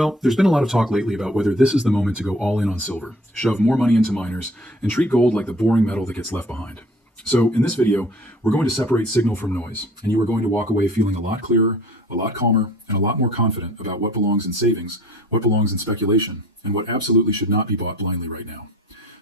Well, there's been a lot of talk lately about whether this is the moment to go all in on silver, shove more money into miners, and treat gold like the boring metal that gets left behind. So in this video, we're going to separate signal from noise, and you are going to walk away feeling a lot clearer, a lot calmer, and a lot more confident about what belongs in savings, what belongs in speculation, and what absolutely should not be bought blindly right now.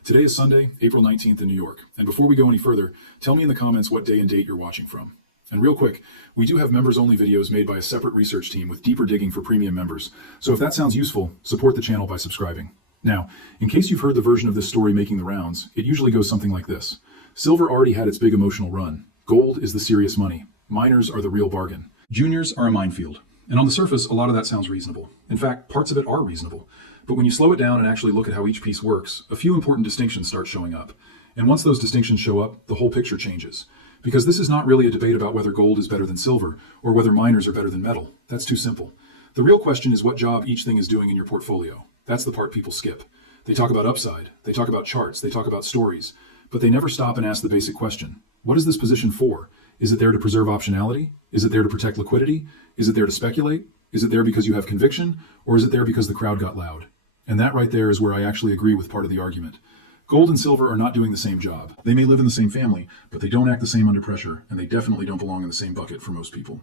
Today is Sunday, April 19th in New York, and before we go any further, tell me in the comments what day and date you're watching from. And real quick, we do have members-only videos made by a separate research team with deeper digging for premium members, so if that sounds useful, support the channel by subscribing. Now, in case you've heard the version of this story making the rounds, it usually goes something like this. Silver already had its big emotional run. Gold is the serious money. Miners are the real bargain. Juniors are a minefield. And on the surface, a lot of that sounds reasonable. In fact, parts of it are reasonable. But when you slow it down and actually look at how each piece works, a few important distinctions start showing up. And once those distinctions show up, the whole picture changes. Because this is not really a debate about whether gold is better than silver, or whether miners are better than metal. That's too simple. The real question is what job each thing is doing in your portfolio. That's the part people skip. They talk about upside, they talk about charts, they talk about stories, but they never stop and ask the basic question. What is this position for? Is it there to preserve optionality? Is it there to protect liquidity? Is it there to speculate? Is it there because you have conviction? Or is it there because the crowd got loud? And that right there is where I actually agree with part of the argument. Gold and silver are not doing the same job. They may live in the same family, but they don't act the same under pressure, and they definitely don't belong in the same bucket for most people.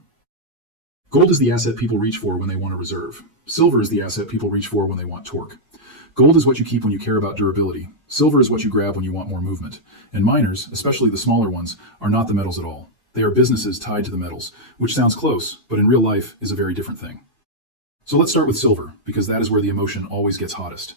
Gold is the asset people reach for when they want a reserve. Silver is the asset people reach for when they want torque. Gold is what you keep when you care about durability. Silver is what you grab when you want more movement. And miners, especially the smaller ones, are not the metals at all. They are businesses tied to the metals, which sounds close, but in real life is a very different thing. So let's start with silver, because that is where the emotion always gets hottest.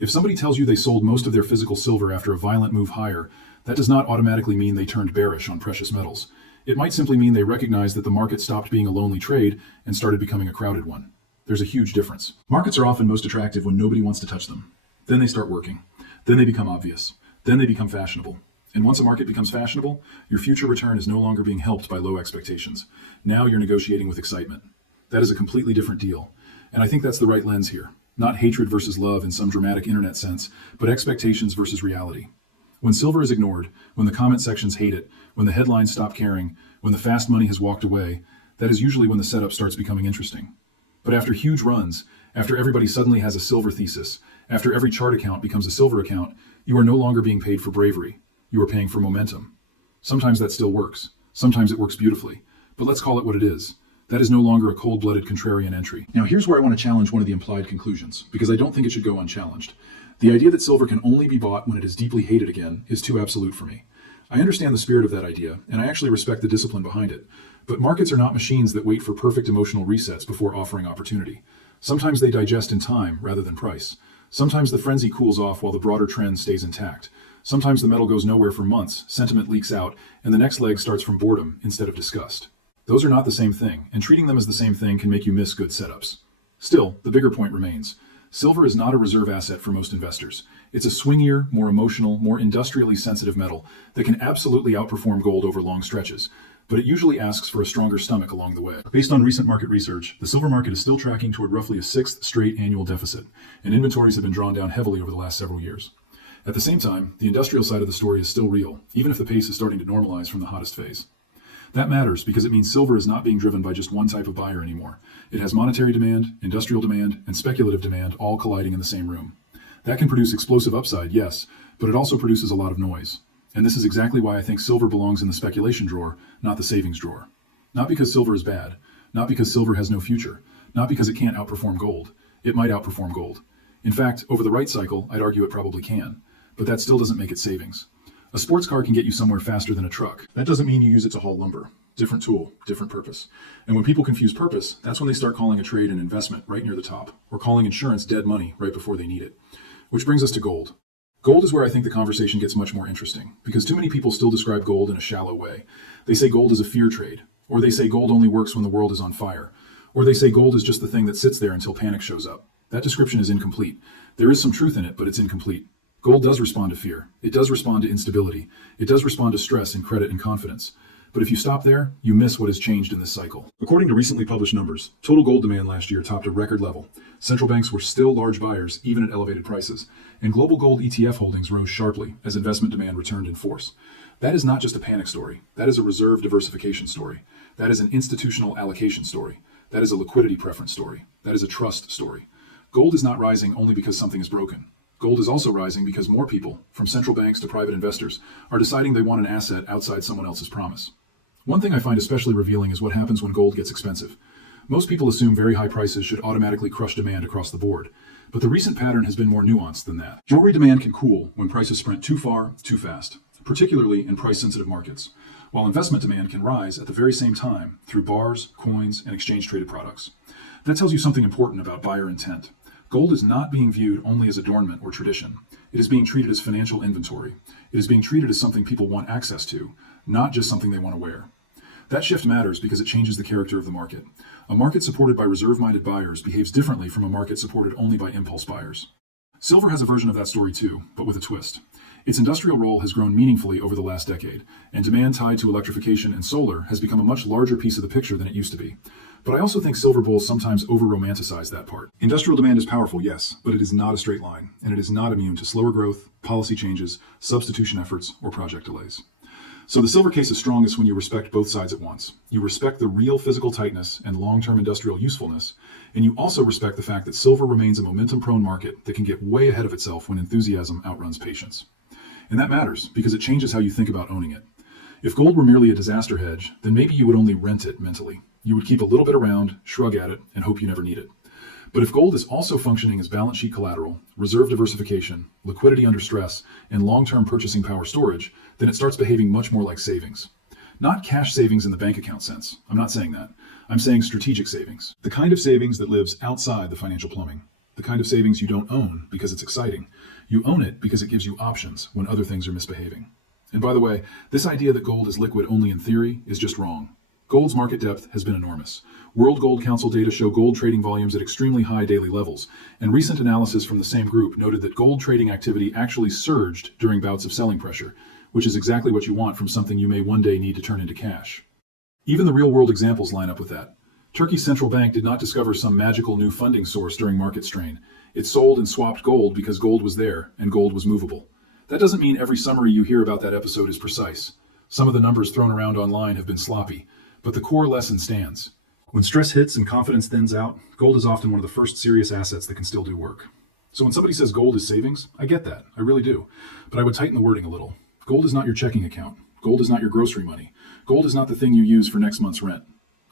If somebody tells you they sold most of their physical silver after a violent move higher, that does not automatically mean they turned bearish on precious metals. It might simply mean they recognized that the market stopped being a lonely trade and started becoming a crowded one. There's a huge difference. Markets are often most attractive when nobody wants to touch them. Then they start working. Then they become obvious. Then they become fashionable. And once a market becomes fashionable, your future return is no longer being helped by low expectations. Now you're negotiating with excitement. That is a completely different deal. And I think that's the right lens here. Not hatred versus love in some dramatic internet sense, but expectations versus reality. When silver is ignored, when the comment sections hate it, when the headlines stop caring, when the fast money has walked away, that is usually when the setup starts becoming interesting. But after huge runs, after everybody suddenly has a silver thesis, after every chart account becomes a silver account, you are no longer being paid for bravery. You are paying for momentum. Sometimes that still works. Sometimes it works beautifully. But let's call it what it is. That is no longer a cold-blooded contrarian entry. Now here's where I want to challenge one of the implied conclusions, because I don't think it should go unchallenged. The idea that silver can only be bought when it is deeply hated again is too absolute for me. I understand the spirit of that idea, and I actually respect the discipline behind it. But markets are not machines that wait for perfect emotional resets before offering opportunity. Sometimes they digest in time rather than price. Sometimes the frenzy cools off while the broader trend stays intact. Sometimes the metal goes nowhere for months, sentiment leaks out, and the next leg starts from boredom instead of disgust. Those are not the same thing, and treating them as the same thing can make you miss good setups. Still, the bigger point remains. Silver is not a reserve asset for most investors. It's a swingier, more emotional, more industrially sensitive metal that can absolutely outperform gold over long stretches, but it usually asks for a stronger stomach along the way. Based on recent market research, the silver market is still tracking toward roughly a sixth straight annual deficit, and inventories have been drawn down heavily over the last several years. At the same time, the industrial side of the story is still real, even if the pace is starting to normalize from the hottest phase. That matters because it means silver is not being driven by just one type of buyer anymore. It has monetary demand, industrial demand, and speculative demand all colliding in the same room. That can produce explosive upside, yes, but it also produces a lot of noise. And this is exactly why I think silver belongs in the speculation drawer, not the savings drawer. Not because silver is bad, not because silver has no future, not because it can't outperform gold. It might outperform gold. In fact, over the right cycle, I'd argue it probably can, but that still doesn't make it savings. A sports car can get you somewhere faster than a truck. That doesn't mean you use it to haul lumber. Different tool, different purpose. And when people confuse purpose, that's when they start calling a trade an investment right near the top, or calling insurance dead money right before they need it. Which brings us to gold. Gold is where I think the conversation gets much more interesting, because too many people still describe gold in a shallow way. They say gold is a fear trade, or they say gold only works when the world is on fire, or they say gold is just the thing that sits there until panic shows up. That description is incomplete. There is some truth in it, but it's incomplete. Gold does respond to fear. It does respond to instability. It does respond to stress and credit and confidence. But if you stop there, you miss what has changed in this cycle. According to recently published numbers, total gold demand last year topped a record level. Central banks were still large buyers, even at elevated prices. And global gold ETF holdings rose sharply as investment demand returned in force. That is not just a panic story. That is a reserve diversification story. That is an institutional allocation story. That is a liquidity preference story. That is a trust story. Gold is not rising only because something is broken. Gold is also rising because more people, from central banks to private investors, are deciding they want an asset outside someone else's promise. One thing I find especially revealing is what happens when gold gets expensive. Most people assume very high prices should automatically crush demand across the board, but the recent pattern has been more nuanced than that. Jewelry demand can cool when prices sprint too far, too fast, particularly in price-sensitive markets, while investment demand can rise at the very same time through bars, coins, and exchange-traded products. That tells you something important about buyer intent. Gold is not being viewed only as adornment or tradition. It is being treated as financial inventory. It is being treated as something people want access to, not just something they want to wear. That shift matters because it changes the character of the market. A market supported by reserve-minded buyers behaves differently from a market supported only by impulse buyers. Silver has a version of that story too, but with a twist. Its industrial role has grown meaningfully over the last decade, and demand tied to electrification and solar has become a much larger piece of the picture than it used to be. But I also think silver bulls sometimes over-romanticize that part. Industrial demand is powerful, yes, but it is not a straight line, and it is not immune to slower growth, policy changes, substitution efforts, or project delays. So the silver case is strongest when you respect both sides at once. You respect the real physical tightness and long-term industrial usefulness, and you also respect the fact that silver remains a momentum-prone market that can get way ahead of itself when enthusiasm outruns patience. And that matters because it changes how you think about owning it. If gold were merely a disaster hedge, then maybe you would only rent it mentally. You would keep a little bit around, shrug at it, and hope you never need it. But if gold is also functioning as balance sheet collateral, reserve diversification, liquidity under stress, and long-term purchasing power storage, then it starts behaving much more like savings. Not cash savings in the bank account sense. I'm not saying that. I'm saying strategic savings. The kind of savings that lives outside the financial plumbing. The kind of savings you don't own because it's exciting. You own it because it gives you options when other things are misbehaving. And by the way, this idea that gold is liquid only in theory is just wrong. Gold's market depth has been enormous. World Gold Council data show gold trading volumes at extremely high daily levels, and recent analysis from the same group noted that gold trading activity actually surged during bouts of selling pressure, which is exactly what you want from something you may one day need to turn into cash. Even the real-world examples line up with that. Turkey's central bank did not discover some magical new funding source during market strain. It sold and swapped gold because gold was there and gold was movable. That doesn't mean every summary you hear about that episode is precise. Some of the numbers thrown around online have been sloppy, but the core lesson stands. When stress hits and confidence thins out, gold is often one of the first serious assets that can still do work. So when somebody says gold is savings, I get that, I really do. But I would tighten the wording a little. Gold is not your checking account. Gold is not your grocery money. Gold is not the thing you use for next month's rent.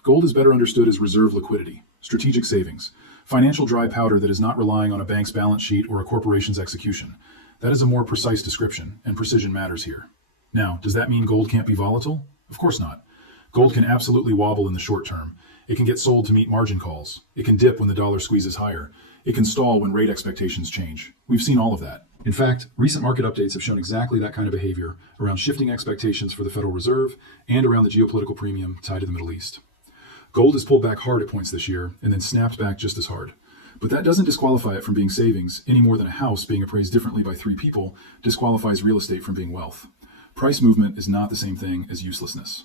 Gold is better understood as reserve liquidity, strategic savings, financial dry powder that is not relying on a bank's balance sheet or a corporation's execution. That is a more precise description, and precision matters here. Now, does that mean gold can't be volatile? Of course not. Gold can absolutely wobble in the short term. It can get sold to meet margin calls. It can dip when the dollar squeezes higher. It can stall when rate expectations change. We've seen all of that. In fact, recent market updates have shown exactly that kind of behavior around shifting expectations for the Federal Reserve and around the geopolitical premium tied to the Middle East. Gold has pulled back hard at points this year and then snapped back just as hard. But that doesn't disqualify it from being savings any more than a house being appraised differently by 3 people disqualifies real estate from being wealth. Price movement is not the same thing as uselessness.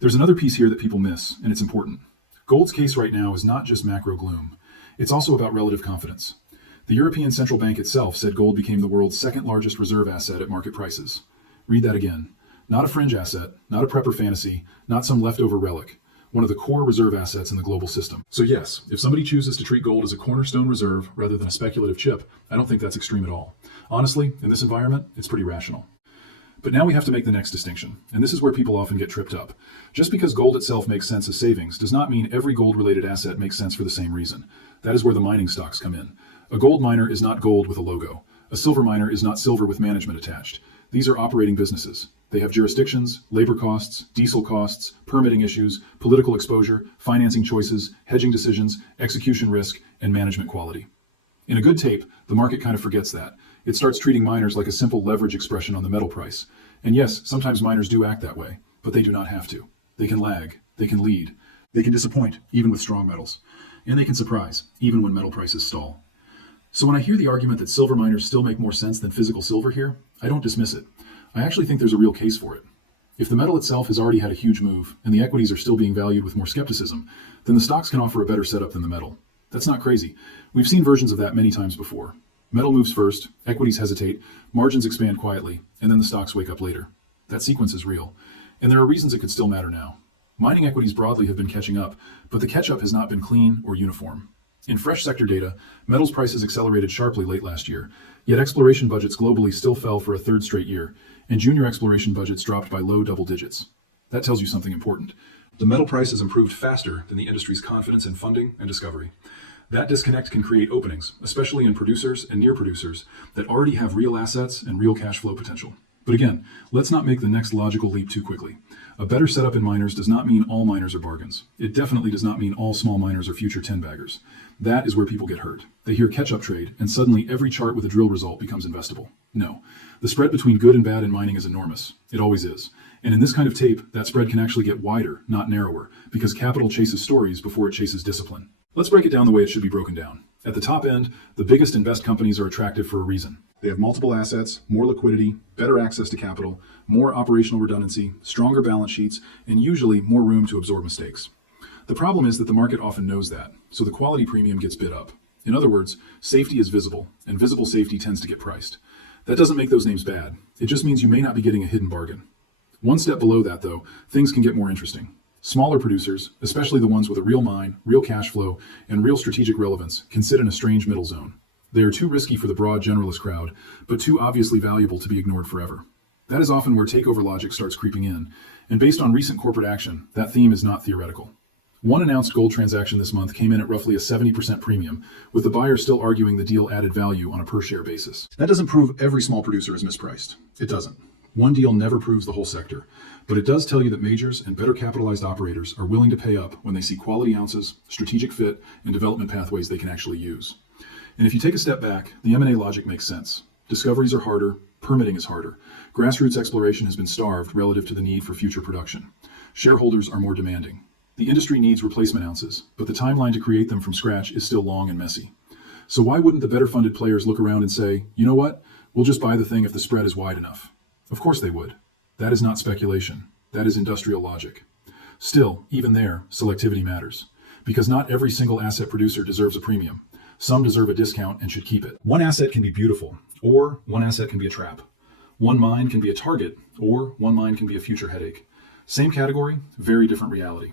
There's another piece here that people miss, and it's important. Gold's case right now is not just macro gloom. It's also about relative confidence. The European Central Bank itself said gold became the world's second largest reserve asset at market prices. Read that again. Not a fringe asset, not a prepper fantasy, not some leftover relic. One of the core reserve assets in the global system. So yes, if somebody chooses to treat gold as a cornerstone reserve rather than a speculative chip, I don't think that's extreme at all. Honestly, in this environment, it's pretty rational. But now we have to make the next distinction, and this is where people often get tripped up. Just because gold itself makes sense as savings does not mean every gold-related asset makes sense for the same reason. That is where the mining stocks come in. A gold miner is not gold with a logo. A silver miner is not silver with management attached. These are operating businesses. They have jurisdictions, labor costs, diesel costs, permitting issues, political exposure, financing choices, hedging decisions, execution risk, and management quality. In a good tape, the market kind of forgets that. It starts treating miners like a simple leverage expression on the metal price. And yes, sometimes miners do act that way, but they do not have to. They can lag, they can lead, they can disappoint, even with strong metals, and they can surprise, even when metal prices stall. So when I hear the argument that silver miners still make more sense than physical silver here, I don't dismiss it. I actually think there's a real case for it. If the metal itself has already had a huge move, and the equities are still being valued with more skepticism, then the stocks can offer a better setup than the metal. That's not crazy. We've seen versions of that many times before. Metal moves first, equities hesitate, margins expand quietly, and then the stocks wake up later. That sequence is real, and there are reasons it could still matter now. Mining equities broadly have been catching up, but the catch-up has not been clean or uniform. In fresh sector data, metals prices accelerated sharply late last year, yet exploration budgets globally still fell for a third straight year, and junior exploration budgets dropped by low double digits. That tells you something important. The metal price has improved faster than the industry's confidence in funding and discovery. That disconnect can create openings, especially in producers and near producers that already have real assets and real cash flow potential. But again, let's not make the next logical leap too quickly. A better setup in miners does not mean all miners are bargains. It definitely does not mean all small miners are future 10-baggers. That is where people get hurt. They hear catch-up trade, and suddenly every chart with a drill result becomes investable. No. The spread between good and bad in mining is enormous. It always is. And in this kind of tape, that spread can actually get wider, not narrower, because capital chases stories before it chases discipline. Let's break it down the way it should be broken down. At the top end, the biggest and best companies are attractive for a reason. They have multiple assets, more liquidity, better access to capital, more operational redundancy, stronger balance sheets, and usually more room to absorb mistakes. The problem is that the market often knows that, so the quality premium gets bid up. In other words, safety is visible, and visible safety tends to get priced. That doesn't make those names bad. It just means you may not be getting a hidden bargain. One step below that, though, things can get more interesting. Smaller producers, especially the ones with a real mine, real cash flow, and real strategic relevance, can sit in a strange middle zone. They are too risky for the broad generalist crowd, but too obviously valuable to be ignored forever. That is often where takeover logic starts creeping in, and based on recent corporate action, that theme is not theoretical. One announced gold transaction this month came in at roughly a 70% premium, with the buyer still arguing the deal added value on a per-share basis. That doesn't prove every small producer is mispriced. It doesn't. One deal never proves the whole sector, but it does tell you that majors and better capitalized operators are willing to pay up when they see quality ounces, strategic fit, and development pathways they can actually use. And if you take a step back, the M&A logic makes sense. Discoveries are harder, permitting is harder. Grassroots exploration has been starved relative to the need for future production. Shareholders are more demanding. The industry needs replacement ounces, but the timeline to create them from scratch is still long and messy. So why wouldn't the better funded players look around and say, you know what, we'll just buy the thing if the spread is wide enough? Of course they would. That is not speculation. That is industrial logic. Still, even there, selectivity matters. Because not every single asset producer deserves a premium. Some deserve a discount and should keep it. One asset can be beautiful, or one asset can be a trap. One mine can be a target, or one mine can be a future headache. Same category, very different reality.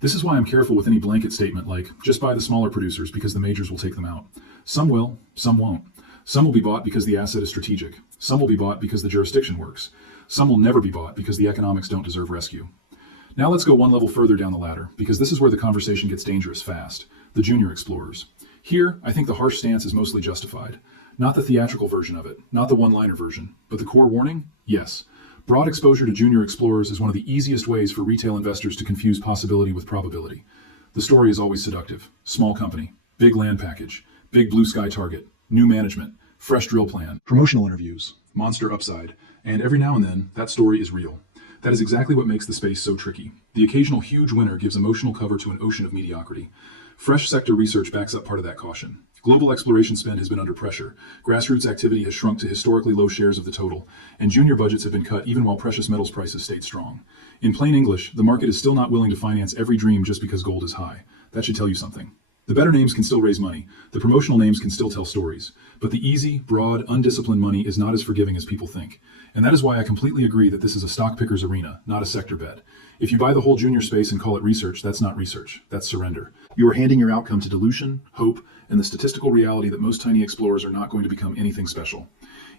This is why I'm careful with any blanket statement like, just buy the smaller producers because the majors will take them out. Some will, some won't. Some will be bought because the asset is strategic. Some will be bought because the jurisdiction works. Some will never be bought because the economics don't deserve rescue. Now let's go one level further down the ladder, because this is where the conversation gets dangerous fast. The junior explorers. Here, I think the harsh stance is mostly justified. Not the theatrical version of it, not the one-liner version, but the core warning? Yes. Broad exposure to junior explorers is one of the easiest ways for retail investors to confuse possibility with probability. The story is always seductive. Small company, big land package, big blue sky target, new management, fresh drill plan, promotional interviews, monster upside, and every now and then, that story is real. That is exactly what makes the space so tricky. The occasional huge winner gives emotional cover to an ocean of mediocrity. Fresh sector research backs up part of that caution. Global exploration spend has been under pressure. Grassroots activity has shrunk to historically low shares of the total, and junior budgets have been cut even while precious metals prices stayed strong. In plain English, the market is still not willing to finance every dream just because gold is high. That should tell you something. The better names can still raise money. The promotional names can still tell stories. But the easy, broad, undisciplined money is not as forgiving as people think. And that is why I completely agree that this is a stock picker's arena, not a sector bet. If you buy the whole junior space and call it research, that's not research. That's surrender. You are handing your outcome to delusion, hope, and the statistical reality that most tiny explorers are not going to become anything special.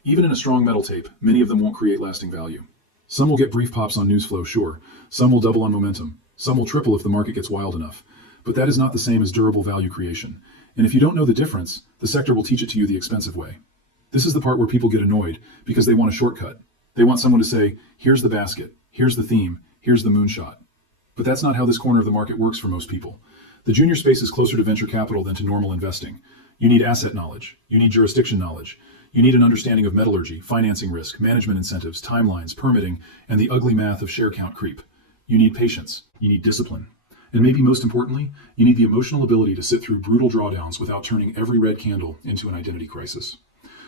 Even in a strong metal tape, many of them won't create lasting value. Some will get brief pops on news flow, sure. Some will double on momentum. Some will triple if the market gets wild enough. But that is not the same as durable value creation. And if you don't know the difference, the sector will teach it to you the expensive way. This is the part where people get annoyed because they want a shortcut. They want someone to say, here's the basket, here's the theme, here's the moonshot. But that's not how this corner of the market works for most people. The junior space is closer to venture capital than to normal investing. You need asset knowledge. You need jurisdiction knowledge. You need an understanding of metallurgy, financing risk, management incentives, timelines, permitting, and the ugly math of share count creep. You need patience. You need discipline. And maybe most importantly, you need the emotional ability to sit through brutal drawdowns without turning every red candle into an identity crisis.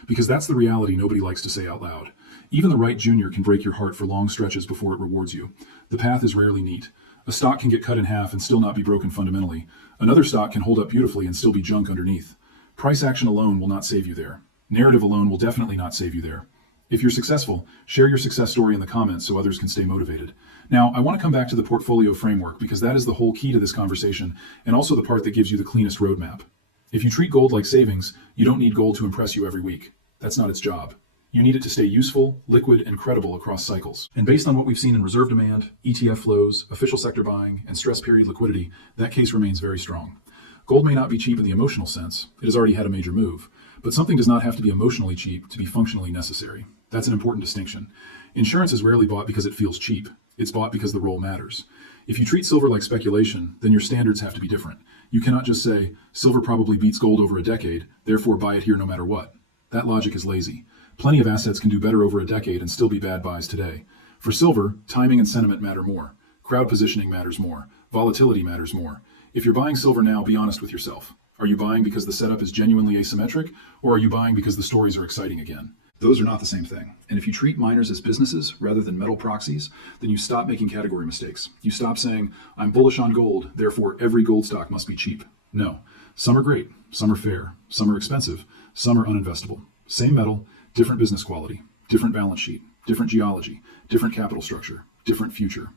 Because that's the reality nobody likes to say out loud. Even the right junior can break your heart for long stretches before it rewards you. The path is rarely neat. A stock can get cut in half and still not be broken fundamentally. Another stock can hold up beautifully and still be junk underneath. Price action alone will not save you there. Narrative alone will definitely not save you there. If you're successful, share your success story in the comments so others can stay motivated. Now, I want to come back to the portfolio framework because that is the whole key to this conversation and also the part that gives you the cleanest roadmap. If you treat gold like savings, you don't need gold to impress you every week. That's not its job. You need it to stay useful, liquid, and credible across cycles. And based on what we've seen in reserve demand, ETF flows, official sector buying, and stress period liquidity, that case remains very strong. Gold may not be cheap in the emotional sense. It has already had a major move. But something does not have to be emotionally cheap to be functionally necessary. That's an important distinction. Insurance is rarely bought because it feels cheap. It's bought because the role matters. If you treat silver like speculation, then your standards have to be different. You cannot just say, silver probably beats gold over a decade, therefore buy it here no matter what. That logic is lazy. Plenty of assets can do better over a decade and still be bad buys today. For silver, timing and sentiment matter more. Crowd positioning matters more. Volatility matters more. If you're buying silver now, be honest with yourself. Are you buying because the setup is genuinely asymmetric, or are you buying because the stories are exciting again? Those are not the same thing. And if you treat miners as businesses rather than metal proxies, then you stop making category mistakes. You stop saying, I'm bullish on gold, therefore every gold stock must be cheap. No. Some are great, some are fair, some are expensive, some are uninvestable. Same metal, different business quality, different balance sheet, different geology, different capital structure, different future.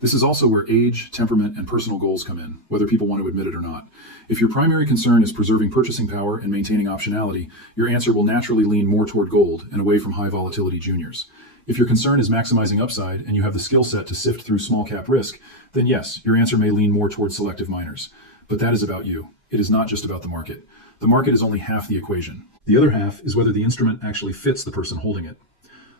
This is also where age, temperament, and personal goals come in, whether people want to admit it or not. If your primary concern is preserving purchasing power and maintaining optionality, your answer will naturally lean more toward gold and away from high volatility juniors. If your concern is maximizing upside and you have the skill set to sift through small cap risk, then yes, your answer may lean more toward selective miners. But that is about you. It is not just about the market. The market is only half the equation. The other half is whether the instrument actually fits the person holding it.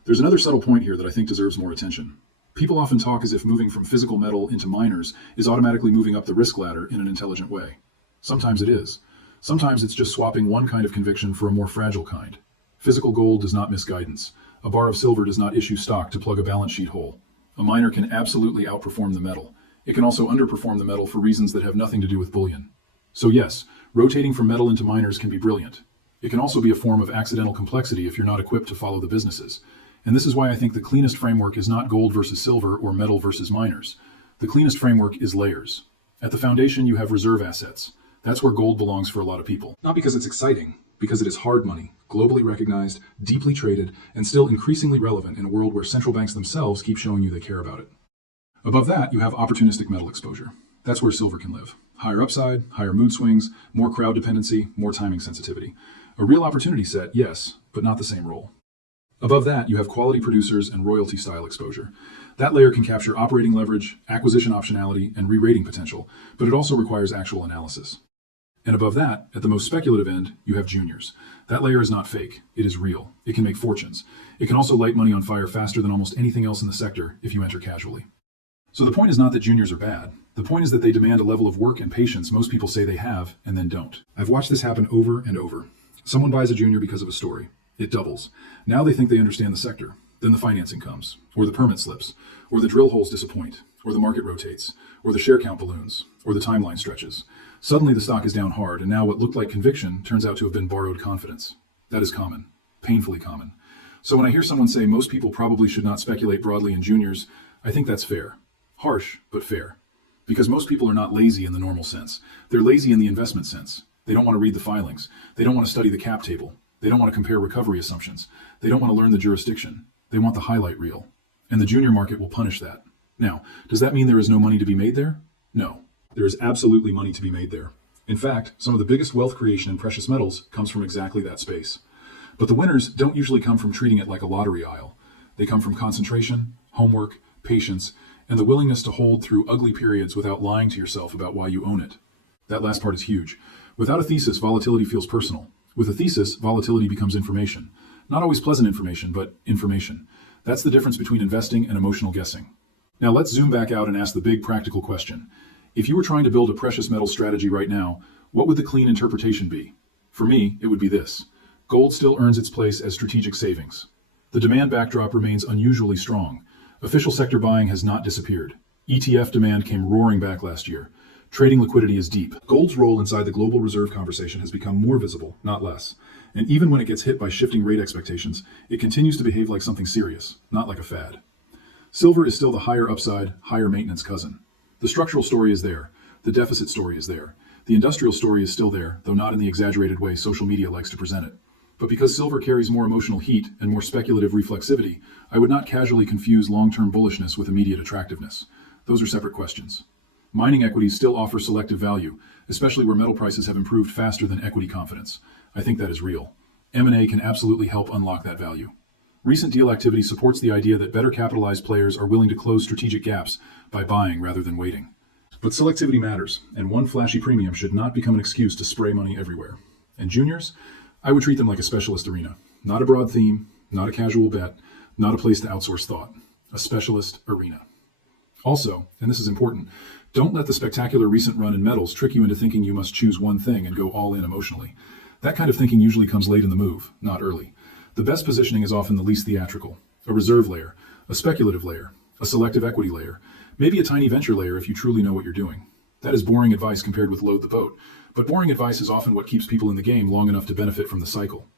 There's another subtle point here that I think deserves more attention. People often talk as if moving from physical metal into miners is automatically moving up the risk ladder in an intelligent way. Sometimes it is. Sometimes it's just swapping one kind of conviction for a more fragile kind. Physical gold does not miss guidance. A bar of silver does not issue stock to plug a balance sheet hole. A miner can absolutely outperform the metal. It can also underperform the metal for reasons that have nothing to do with bullion. So yes, rotating from metal into miners can be brilliant. It can also be a form of accidental complexity if you're not equipped to follow the businesses. And this is why I think the cleanest framework is not gold versus silver or metal versus miners. The cleanest framework is layers. At the foundation, you have reserve assets. That's where gold belongs for a lot of people. Not because it's exciting, because it is hard money, globally recognized, deeply traded, and still increasingly relevant in a world where central banks themselves keep showing you they care about it. Above that, you have opportunistic metal exposure. That's where silver can live. Higher upside, higher mood swings, more crowd dependency, more timing sensitivity. A real opportunity set, yes, but not the same role. Above that, you have quality producers and royalty style exposure. That layer can capture operating leverage, acquisition optionality, and re-rating potential, but it also requires actual analysis. And above that, at the most speculative end, you have juniors. That layer is not fake, it is real. It can make fortunes. It can also light money on fire faster than almost anything else in the sector if you enter casually. So the point is not that juniors are bad. The point is that they demand a level of work and patience most people say they have and then don't. I've watched this happen over and over. Someone buys a junior because of a story. It doubles. Now they think they understand the sector. Then the financing comes, or the permit slips, or the drill holes disappoint, or the market rotates, or the share count balloons, or the timeline stretches. Suddenly the stock is down hard, and now what looked like conviction turns out to have been borrowed confidence. That is common, painfully common. So when I hear someone say most people probably should not speculate broadly in juniors, I think that's fair. Harsh, but fair. Because most people are not lazy in the normal sense. They're lazy in the investment sense. They don't want to read the filings. They don't want to study the cap table. They don't want to compare recovery assumptions. They don't want to learn the jurisdiction. They want the highlight reel. And the junior market will punish that. Now, does that mean there is no money to be made there? No. There is absolutely money to be made there. In fact, some of the biggest wealth creation in precious metals comes from exactly that space. But the winners don't usually come from treating it like a lottery aisle. They come from concentration, homework, patience, and the willingness to hold through ugly periods without lying to yourself about why you own it. That last part is huge. Without a thesis, volatility feels personal. With a thesis, volatility becomes information. Not always pleasant information, but information. That's the difference between investing and emotional guessing. Now let's zoom back out and ask the big practical question. If you were trying to build a precious metal strategy right now, what would the clean interpretation be? For me, it would be this. Gold still earns its place as strategic savings. The demand backdrop remains unusually strong. Official sector buying has not disappeared. ETF demand came roaring back last year. Trading liquidity is deep. Gold's role inside the global reserve conversation has become more visible, not less. And even when it gets hit by shifting rate expectations, it continues to behave like something serious, not like a fad. Silver is still the higher upside, higher maintenance cousin. The structural story is there. The deficit story is there. The industrial story is still there, though not in the exaggerated way social media likes to present it. But because silver carries more emotional heat and more speculative reflexivity, I would not casually confuse long-term bullishness with immediate attractiveness. Those are separate questions. Mining equities still offer selective value, especially where metal prices have improved faster than equity confidence. I think that is real. M&A can absolutely help unlock that value. Recent deal activity supports the idea that better capitalized players are willing to close strategic gaps by buying rather than waiting. But selectivity matters, and one flashy premium should not become an excuse to spray money everywhere. And juniors? I would treat them like a specialist arena. Not a broad theme, not a casual bet, not a place to outsource thought. A specialist arena. Also, and this is important, don't let the spectacular recent run in metals trick you into thinking you must choose one thing and go all in emotionally. That kind of thinking usually comes late in the move, not early. The best positioning is often the least theatrical. A reserve layer, a speculative layer, a selective equity layer, maybe a tiny venture layer if you truly know what you're doing. That is boring advice compared with load the boat, but boring advice is often what keeps people in the game long enough to benefit from the cycle.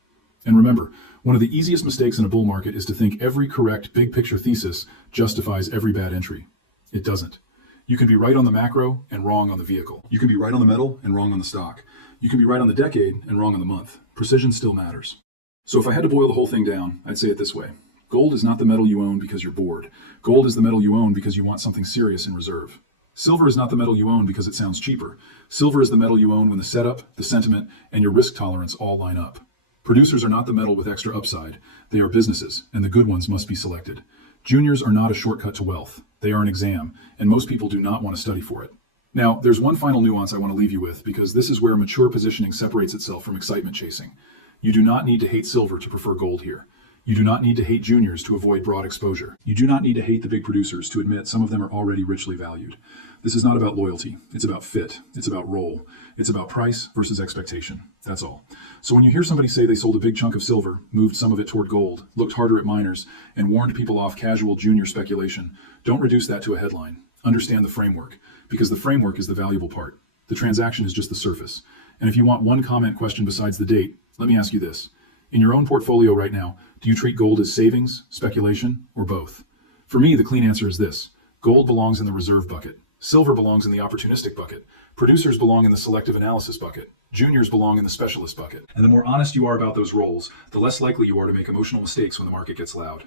And remember, one of the easiest mistakes in a bull market is to think every correct big picture thesis justifies every bad entry. It doesn't. You can be right on the macro and wrong on the vehicle. You can be right on the metal and wrong on the stock. You can be right on the decade and wrong on the month. Precision still matters. So if I had to boil the whole thing down, I'd say it this way. Gold is not the metal you own because you're bored. Gold is the metal you own because you want something serious in reserve. Silver is not the metal you own because it sounds cheaper. Silver is the metal you own when the setup, the sentiment, and your risk tolerance all line up. Producers are not the metal with extra upside. They are businesses, and the good ones must be selected. Juniors are not a shortcut to wealth. They are an exam, and most people do not want to study for it. Now, there's one final nuance I want to leave you with, because this is where mature positioning separates itself from excitement chasing. You do not need to hate silver to prefer gold here. You do not need to hate juniors to avoid broad exposure. You do not need to hate the big producers to admit some of them are already richly valued. This is not about loyalty. It's about fit. It's about role. It's about price versus expectation. That's all. So when you hear somebody say they sold a big chunk of silver, moved some of it toward gold, looked harder at miners, and warned people off casual junior speculation, don't reduce that to a headline. Understand the framework, because the framework is the valuable part. The transaction is just the surface. And if you want one comment question besides the date, let me ask you this. In your own portfolio right now, do you treat gold as savings, speculation, or both? For me, the clean answer is this. Gold belongs in the reserve bucket. Silver belongs in the opportunistic bucket. Producers belong in the selective analysis bucket. Juniors belong in the specialist bucket. And the more honest you are about those roles, the less likely you are to make emotional mistakes when the market gets loud.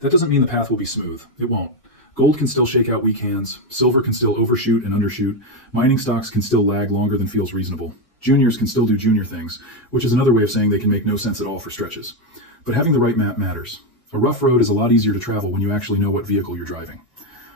That doesn't mean the path will be smooth. It won't. Gold can still shake out weak hands. Silver can still overshoot and undershoot. Mining stocks can still lag longer than feels reasonable. Juniors can still do junior things, which is another way of saying they can make no sense at all for stretches. But having the right map matters. A rough road is a lot easier to travel when you actually know what vehicle you're driving.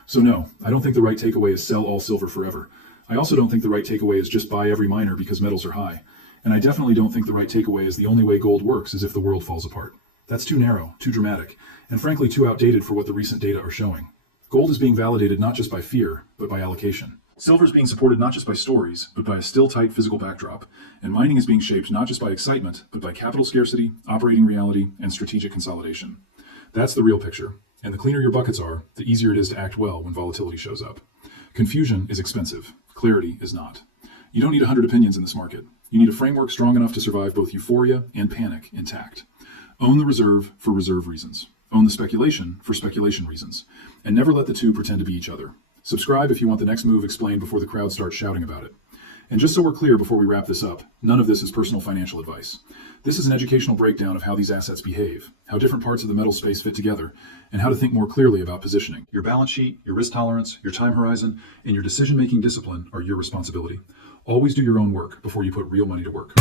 So no, I don't think the right takeaway is sell all silver forever. I also don't think the right takeaway is just buy every miner because metals are high. And I definitely don't think the right takeaway is the only way gold works is if the world falls apart. That's too narrow, too dramatic, and frankly too outdated for what the recent data are showing. Gold is being validated not just by fear, but by allocation. Silver is being supported not just by stories, but by a still tight physical backdrop. And mining is being shaped not just by excitement, but by capital scarcity, operating reality, and strategic consolidation. That's the real picture. And the cleaner your buckets are, the easier it is to act well when volatility shows up. Confusion is expensive. Clarity is not. You don't need 100 opinions in this market. You need a framework strong enough to survive both euphoria and panic intact. Own the reserve for reserve reasons. Own the speculation for speculation reasons. And never let the two pretend to be each other. Subscribe if you want the next move explained before the crowd starts shouting about it. And just so we're clear before we wrap this up, none of this is personal financial advice. This is an educational breakdown of how these assets behave, how different parts of the metal space fit together, and how to think more clearly about positioning. Your balance sheet, your risk tolerance, your time horizon, and your decision-making discipline are your responsibility. Always do your own work before you put real money to work.